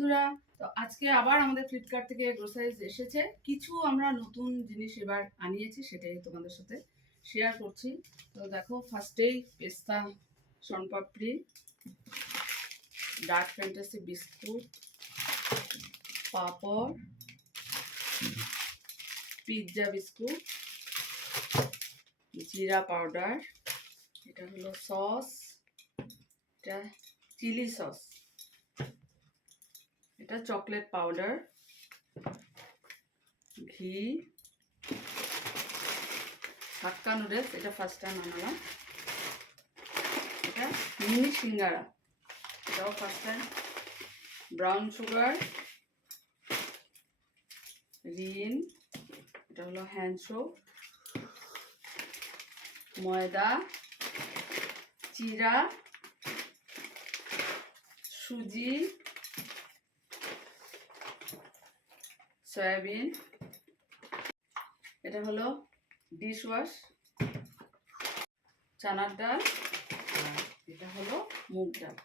বন্ধুরা, তো আজকে আবার আমাদের ফ্লিপকার্ট থেকে গ্রোসারিজ এসেছে। কিছু আমরা নতুন জিনিস এবার আনিয়েছি, সেটাই তোমাদের সাথে শেয়ার করছি। তো দেখো, ফার্স্টেই পেস্তা শনপাপড়ি, ডার্ক ফ্যান্টাসি বিস্কুট, পাপড়, পিৎজা বিস্কুট, জিরা পাউডার, এটা হলো সস, এটা চিলি সস, এটা চকলেট পাউডার, ঘি, হাক্কা নুডলস, এটা ফার্স্ট টাইম আনলাম, এটা মিনি সিঙ্গারা, এটাও first time, brown sugar, Rin, এটা হলো হ্যান্ড সোপ, ময়দা, চিরা, সুজি, সয়াবিন, এটা হলো ডিশ ওয়াশ, চানার ডাল, এটা হলো মুগ ডাল।